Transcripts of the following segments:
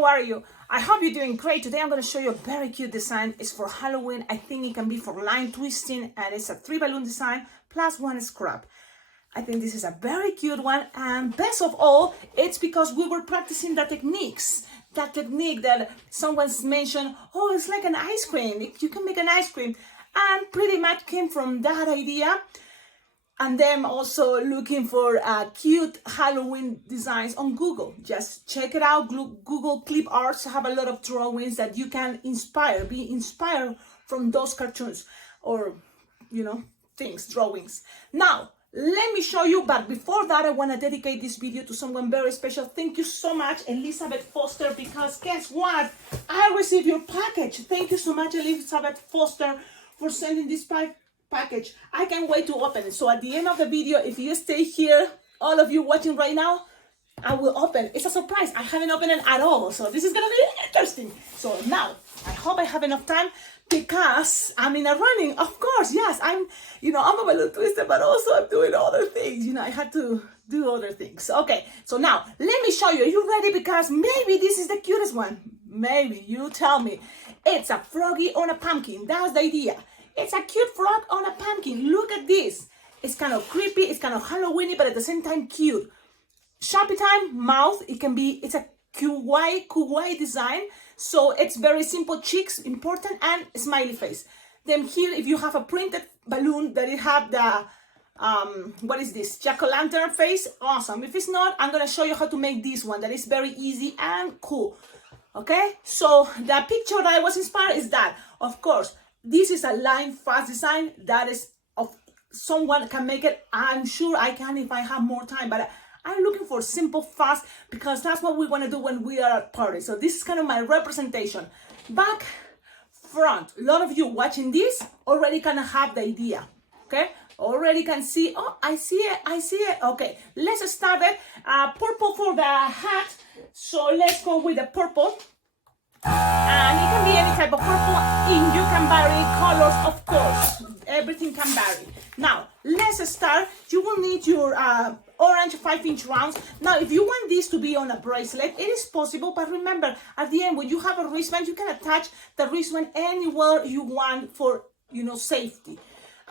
how are you? I hope you're doing great. Today I'm going to show you a very cute design. It's for Halloween. I think it can be for line twisting, and it's a 3 balloon design plus 1 scrap. I think this is a very cute one, and best of all, it's because we were practicing the techniques. That technique that someone's mentioned, oh, it's like an ice cream. You can make an ice cream, and pretty much came from that idea. And then also looking for cute Halloween designs on Google. Just check it out. Google Clip Arts have a lot of drawings that you can be inspired from those cartoons or, things, drawings. Now, let me show you, but before that, I want to dedicate this video to someone very special. Thank you so much, Elizabeth Foster, because guess what? I received your package. Thank you so much, Elizabeth Foster, for sending this package. I can't wait to open it. So at the end of the video, if you stay here, all of you watching right now, I will open. It's a surprise. I haven't opened it at all. So this is going to be interesting. So now, I hope I have enough time because I'm in a running. Of course, yes, I'm a balloon twister, but also I'm doing other things. I had to do other things. Okay, so now, let me show you. Are you ready? Because maybe this is the cutest one. Maybe, you tell me. It's a froggy on a pumpkin. That's the idea. It's a cute frog on a pumpkin. Look at this. It's kind of creepy. It's kind of Halloweeny, but at the same time cute. Sharpie time, mouth. It's a kawaii design. So it's very simple. Cheeks, important, and smiley face. Then here, if you have a printed balloon that it have the, what is this? Jack-o'-lantern face. Awesome. If it's not, I'm going to show you how to make this one. That is very easy and cool. Okay? So the picture that I was inspired is that, of course, this is a line fast design that is of someone can make it. I'm sure I can if I have more time, but I'm looking for simple fast because that's what we want to do when we are at parties. So this is kind of my representation. Back, front. A lot of you watching this already kind of have the idea. Okay? Already can see. Oh, I see it. Okay, let's start it. Purple for the hat. So let's go with the purple. And it can be any type of purple. You can vary colors, of course. Everything can vary. Now, let's start. You will need your orange 5-inch rounds. Now, if you want this to be on a bracelet, it is possible. But remember, at the end, when you have a wristband, you can attach the wristband anywhere you want for, safety.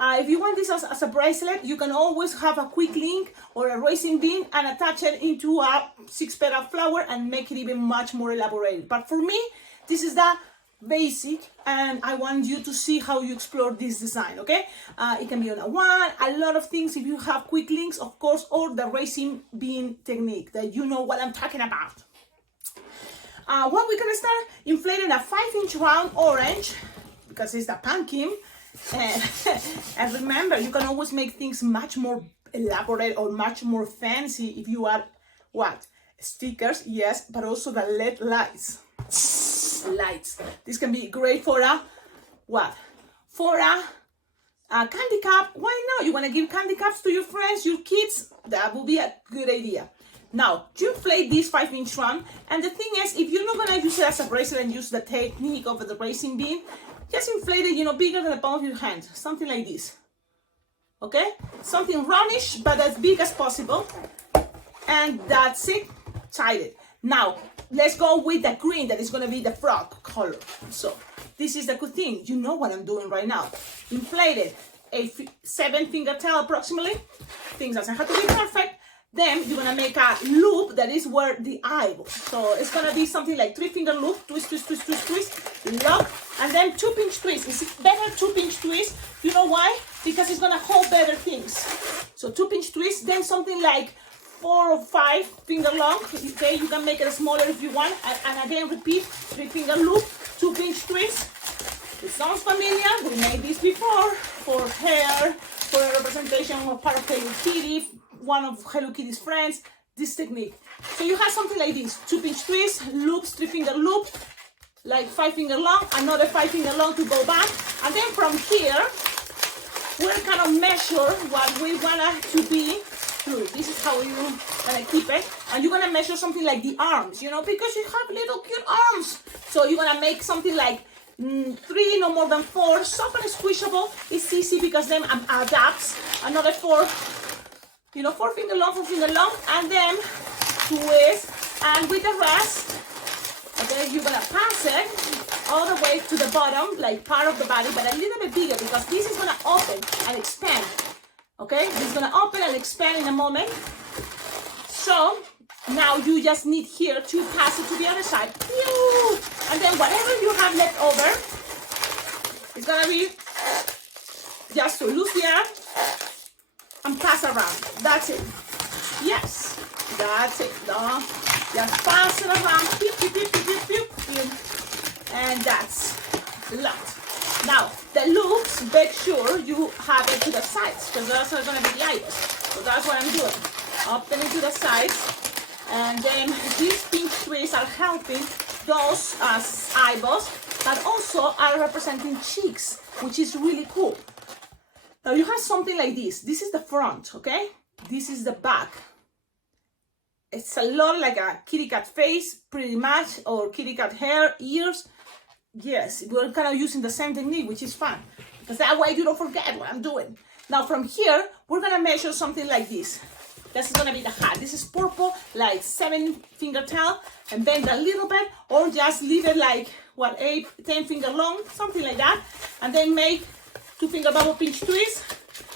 If you want this as a bracelet, you can always have a quick link or a racing bean and attach it into a 6-petal flower and make it even much more elaborated. But for me, this is the basic, and I want you to see how you explore this design, okay? It can be on a one, a lot of things if you have quick links, of course, or the racing bean technique that you know what I'm talking about. What we're gonna start, inflating a 5-inch round orange, because it's the pumpkin. And remember, you can always make things much more elaborate or much more fancy if you add what? Stickers, yes, but also the LED lights. This can be great for a what? For a candy cup. Why not? You want to give candy cups to your friends, your kids? That would be a good idea. Now, you inflate this 5-inch round, and the thing is, if you're not gonna use it as a bracelet and use the technique of the racing bean, just inflate it, bigger than the palm of your hand, something like this. Okay? Something roundish, but as big as possible. And that's it. Tied it. Now, let's go with the green that is going to be the frog color. So, this is the good thing. You know what I'm doing right now. Inflate it. A 7-finger tail approximately. Things doesn't have to be perfect. Then you're going to make a loop that is where the eye goes. So it's going to be something like 3-finger loop, twist, twist, twist, twist, twist, lock, and then 2-pinch twist. It's better 2-pinch twist. You know why? Because it's going to hold better things. So 2-pinch twist, then something like 4 or 5-finger long. Okay, you can make it smaller if you want. And again, repeat, 3-finger loop, 2-pinch twist. It sounds familiar. We made this before for hair, for a representation of part of Hello Kitty, one of Hello Kitty's friends, this technique. So you have something like this, 2-pinch twist, loops, 3-finger loop, like 5-finger long, another 5-finger long to go back. And then from here, we're kind of measure what we want it to be through. This is how you're gonna keep it. And you're gonna measure something like the arms, because you have little cute arms. So you're gonna make something like 3, no more than 4, soft and squishable. It's easy because then adapts. Another 4, 4-finger long, 4-finger long, and then twist, and with the rest, then you're gonna pass it all the way to the bottom, like part of the body, but a little bit bigger because this is gonna open and expand. Okay, this is gonna open and expand in a moment. So now you just need here to pass it to the other side. And then whatever you have left over, it's gonna be just to lose the arm and pass around. That's it. Yes, that's it. No, just pass it around. And that's a lot. Now, the loops, make sure you have it to the sides because those are going to be the eyeballs. So that's what I'm doing. Opening to the sides. And then these pinch twists are helping those eyeballs, but also are representing cheeks, which is really cool. Now you have something like this. This is the front, okay? This is the back. It's a lot like a kitty cat face, pretty much, or kitty cat hair, ears. Yes, we're kind of using the same technique, which is fun, because that way you don't forget what I'm doing. Now from here, we're gonna measure something like this. This is gonna be the hat. This is purple, like 7-finger tail, and bend a little bit, or just leave it like, 10 finger long, something like that, and then make 2-finger bubble pinch twist,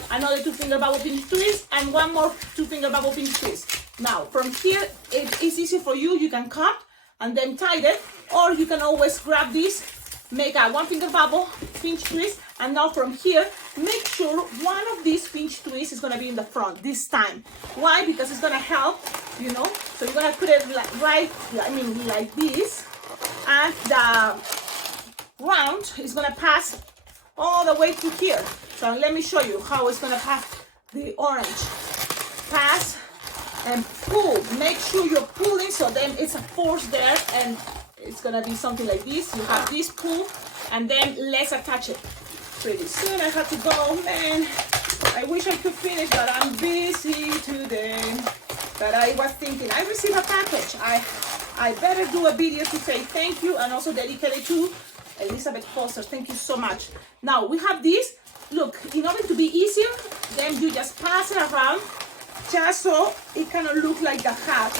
another 2-finger bubble pinch twist, and one more 2-finger bubble pinch twist. Now, from here, it's easy for you. You can cut and then tie it, or you can always grab this, make a 1-finger bubble pinch twist, and now from here, make sure one of these pinch twists is gonna be in the front this time. Why? Because it's gonna help, you know. So you're gonna put it like this, and the round is gonna pass all the way to here. So let me show you how it's gonna pass the orange. Pass and pull. Make sure you're pulling, so then it's a force there, and it's gonna be something like this. You have this pull, and then let's attach it. Pretty soon I have to go, man. I wish I could finish, but I'm busy today. But I was thinking, I received a package. I better do a video to say thank you, and also dedicate it to Elizabeth Foster. Thank you so much. Now we have this. Look, in order to be easier, then you just pass it around, just so it kind of look like the hat.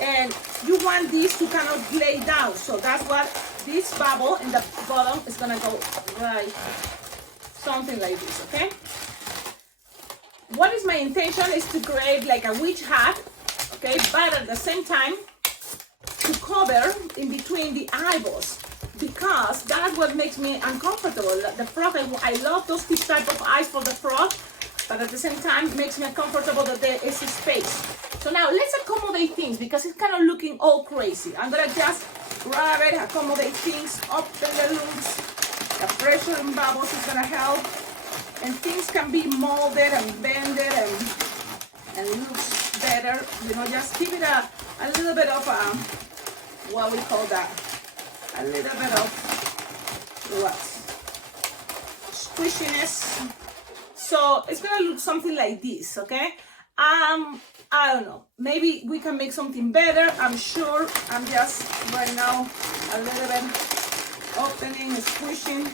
And you want this to kind of lay down. So that's what this bubble in the bottom is gonna go right, something like this, okay? What is my intention is to create like a witch hat, okay? But at the same time, to cover in between the eyeballs, because that's what makes me uncomfortable. The frog, I love those type of eyes for the frog, but at the same time, it makes me uncomfortable that there is a space. So now let's accommodate things, because it's kind of looking all crazy. I'm gonna just grab it, accommodate things, open the loops. The pressure in bubbles is gonna help, and things can be molded and bended and looks better. You know, just give it a little bit of what we call that, a little bit of what, squishiness. So it's gonna look something like this, okay? I don't know, maybe we can make something better. I'm sure. I'm just right now a little bit opening, squishing,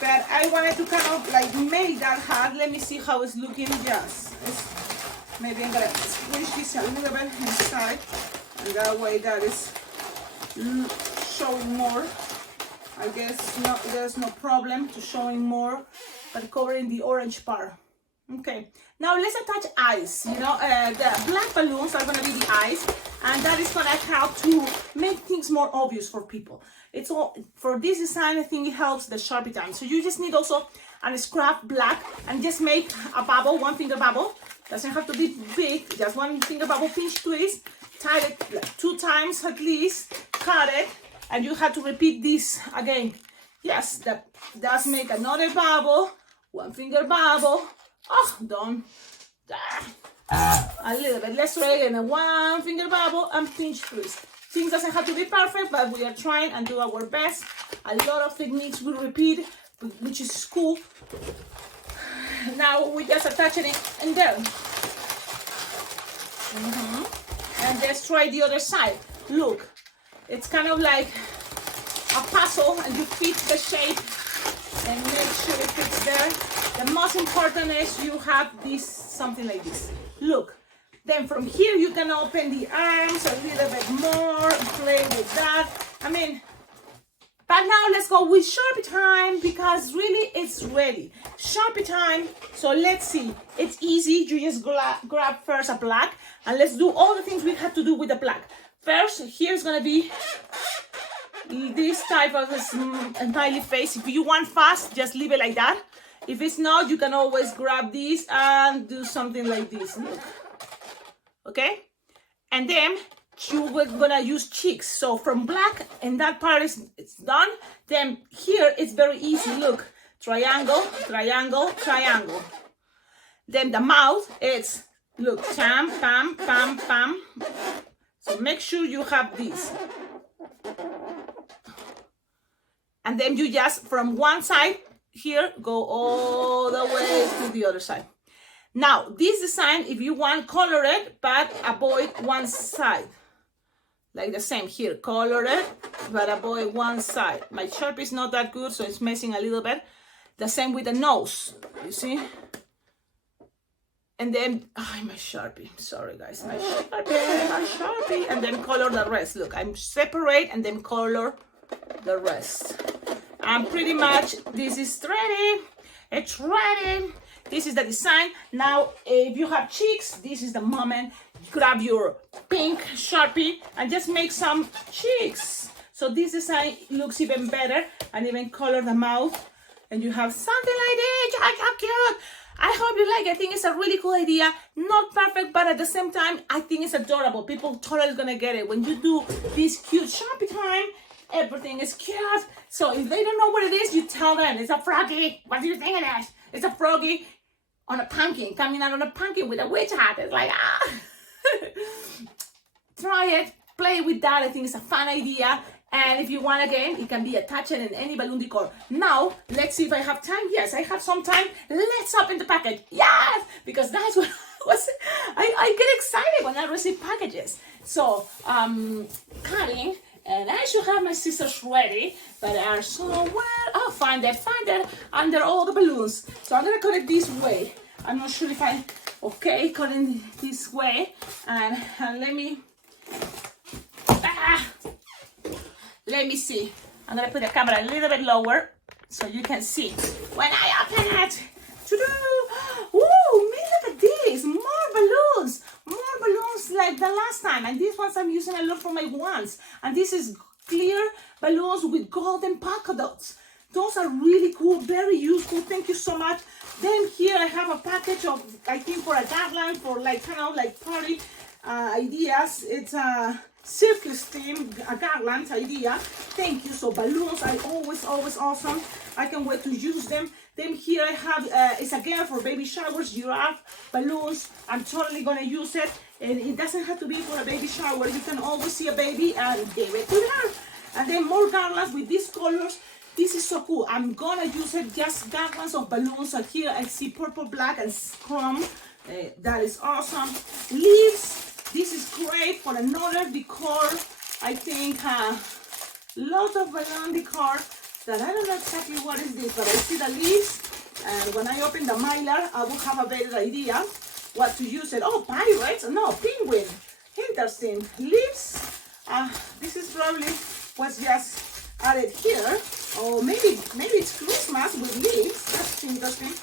but I wanted to kind of like make that hat. Let me see how it's looking. Yes, maybe I'm gonna squish this a little bit inside, and that way that is showing more. I guess there's no problem to showing more, but covering the orange part. Okay, now let's attach eyes. You know, the black balloons are gonna be the eyes, and that is gonna help to make things more obvious for people. It's all for this design. I think it helps the Sharpie time. So you just need also a scrap black, and just make a bubble, 1-finger bubble. Doesn't have to be big. Just 1-finger bubble pinch twist. Tie it like 2 times at least. Cut it, and you have to repeat this again. Yes, that does make another bubble. 1-finger bubble. Oh, done. A little bit. Let's try again. A 1-finger bubble and pinch twist. Things doesn't have to be perfect, but we are trying and do our best. A lot of techniques we repeat, which is cool. Now we just attaching it in there. And let's try the other side. Look, it's kind of like a puzzle, and you fit the shape and make sure it fits there. The most important is you have this, something like this. Look, Then from here, you can open the arms a little bit more, play with that. I mean, but now let's go with Sharpie time because really it's ready. Sharpie time. So let's see. It's easy. You just grab first a black and let's do all the things we have to do with the black. First, here's going to be this type of a smiley face. If you want fast, just leave it like that. If it's not, you can always grab this and do something like this. Look. Okay? And then we're gonna use cheeks. So from black, and that part it's done. Then here it's very easy. Look, triangle, triangle, triangle. Then the mouth, it's look, pam, pam, pam, pam. So make sure you have this. And then you just from one side here go all the way to the other side. Now this design, if you want, color it, but avoid one side. Like the same here, color it, but avoid one side. My Sharpie is not that good, so it's messing a little bit. The same with the nose, you see? And then, my Sharpie, sorry guys, my Sharpie, and then color the rest. Look, I'm separate and then color the rest. And pretty much, this is ready. It's ready. This is the design. Now, if you have cheeks, this is the moment. Grab your pink Sharpie and just make some cheeks. So this design looks even better, and even color the mouth. And you have something like this. How cute. I hope you like it. I think it's a really cool idea. Not perfect, but at the same time, I think it's adorable. People totally gonna get it. When you do this cute Sharpie time, everything is cute. So if they don't know what it is, you tell them it's a froggy. What do you think it is? It's a froggy on a pumpkin, coming out on a pumpkin with a witch hat. It's like, ah. Try it, play with that. I think it's a fun idea. And if you want, again, it can be attached in any balloon decor. Now, let's see if I have time. Yes, I have some time. Let's open the package. Yes, because that's what I get excited when I receive packages. So, cutting, and I should have my scissors ready, but they are somewhere. Oh, find it under all the balloons. So I'm gonna cut it this way. I'm not sure if okay, cutting this way, and let me see. I'm gonna put the camera a little bit lower so you can see when I open it. Ooh, look at this! More balloons like the last time. And these ones I'm using a lot for my wands. And this is clear balloons with golden polka dots. Those are really cool, very useful. Thank you so much. Then here I have a package of, I think, for a garland, for like kind of like party ideas. It's a circus theme, a garland idea. Thank you. So balloons are always awesome. I can't wait to use them. Then here I have, it's again for baby showers, giraffe balloons. I'm totally gonna use it. And it doesn't have to be for a baby shower. You can always see a baby and give it to her. And then more garlands with these colors. This is so cool. I'm gonna use it, just garlands of balloons. So here I see purple, black, and chrome. That is awesome. Leaves. This is great for another decor. I think lots of balloon decor that I don't know exactly what is this, but I see the leaves. And when I open the mylar, I will have a better idea what to use it. Oh, pirates? No, penguin. Interesting. Leaves. This is probably what's just added here. Or maybe it's Christmas with leaves. That's interesting.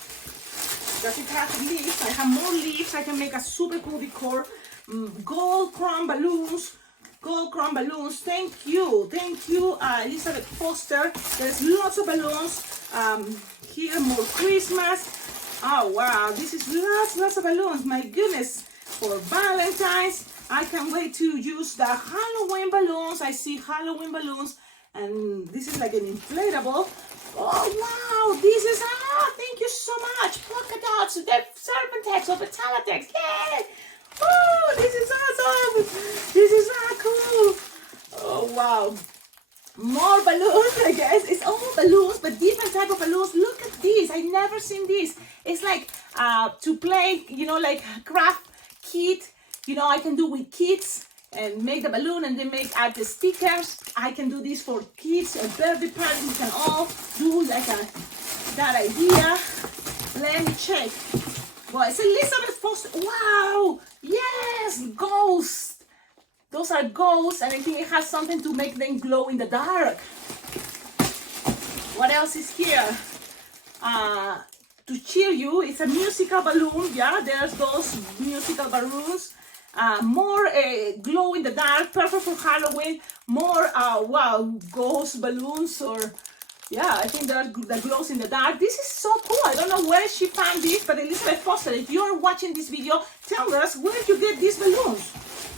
Does it have leaves? I have more leaves. I can make a super cool decor. Gold crown balloons. Thank you, Elizabeth Foster. There's lots of balloons. Here more Christmas. Oh wow, this is lots of balloons. My goodness, for Valentine's. I can't wait to use the Halloween balloons. I see Halloween balloons, and this is like an inflatable. Oh wow, this is thank you so much. Polka dots, the Serpentex or Petalatex. Yay! Oh, this is awesome! This is cool! Oh, wow. More balloons, I guess. It's all balloons, but different type of balloons. Look at this. I've never seen this. It's like to play, like craft kit. I can do with kids and make the balloon and then add the stickers. I can do this for kids, a birthday party. We can all do like that idea. Let me check. Well, it's Elizabeth Foster. Wow, yes, ghosts. Those are ghosts, and I think it has something to make them glow in the dark. What else is here? To cheer you, it's a musical balloon. Yeah, there's those musical balloons. More glow in the dark, perfect for Halloween. More, wow, ghost balloons, or yeah, I think there's the glows in the dark. This is so cool. I don't know where she found this, but Elizabeth Foster, if you're watching this video, tell us where did you get these balloons?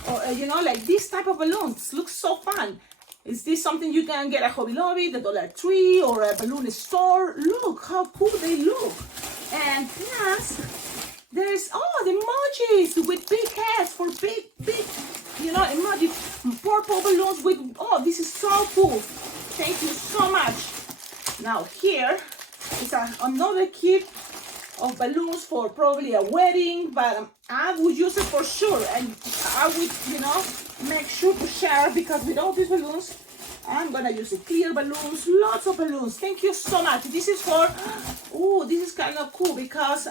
Or, you know, like this type of balloons. Looks so fun. Is this something you can get at Hobby Lobby, the Dollar Tree, or a balloon store? Look how cool they look. And plus, there's, oh, the emojis with big heads for big, you know, emoji. Purple balloons with, oh, this is so cool. Thank you so much. Now here is another kit of balloons for probably a wedding, but I would use it for sure, and I would, you know, make sure to share, because with all these balloons, I'm gonna use the clear balloons, lots of balloons. Thank you so much. This is for, oh, this is kind of cool, because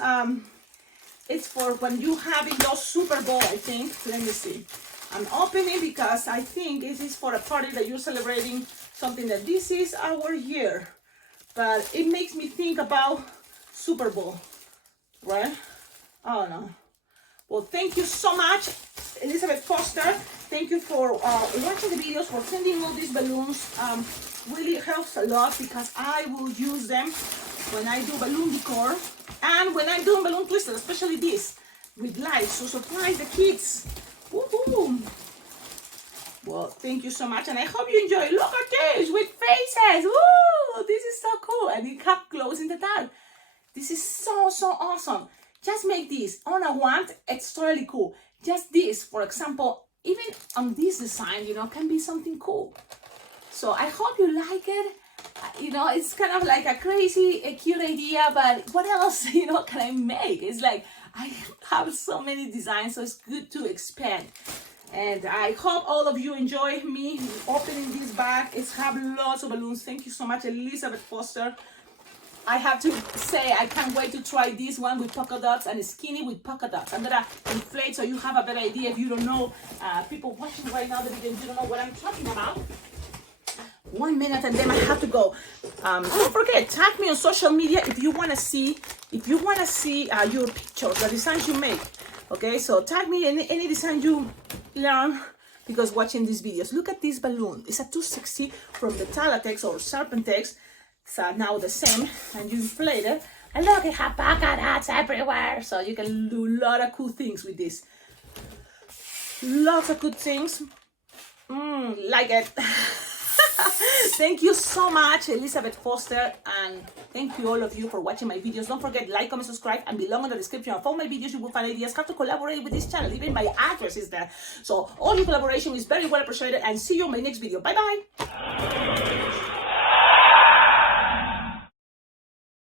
it's for when you having your Super Bowl, I think. Let me see. I'm opening because I think this is for a party that you're celebrating something that this is our year, but it makes me think about Super Bowl, right? Oh no. Well, thank you so much, Elizabeth Foster. Thank you for watching the videos, for sending all these balloons. Really helps a lot, because I will use them when I do balloon decor and when I'm doing balloon twisters, especially this with lights to surprise the kids. Woohoo! Well, thank you so much, and I hope you enjoy. Look at this with faces. Woo! This is so cool, and it has glows in the dark. This is so awesome. Just make this on a wand. It's totally cool. Just this, for example, even on this design, you know, can be something cool. So I hope you like it. You know, it's kind of like a crazy, cute idea, but what else, you know, can I make? It's like, I have so many designs, so it's good to expand. And I hope all of you enjoy me opening this bag. It's have lots of balloons. Thank you so much, Elizabeth Foster. I have to say, I can't wait to try this one with polka dots and skinny with polka dots. I'm gonna inflate so you have a better idea. If you don't know, people watching right now the video, you don't know what I'm talking about. 1 minute and then I have to go. Don't forget, tag me on social media if you wanna see your pictures, the designs you make. Okay, so tag me any design you learn because watching these videos. Look at this balloon. It's a 260 from the Talatex or Serpentex. It's now the same, and you inflate it. And look, it has polka dots everywhere, so you can do a lot of cool things with this. Lots of good things. Like it. Thank you so much, Elizabeth Foster, and thank you all of you for watching my videos. Don't forget, like, comment, subscribe, and below in the description of all my videos you will find ideas how to collaborate with this channel. Even my address is there. So all your collaboration is very well appreciated, and see you in my next video. Bye bye.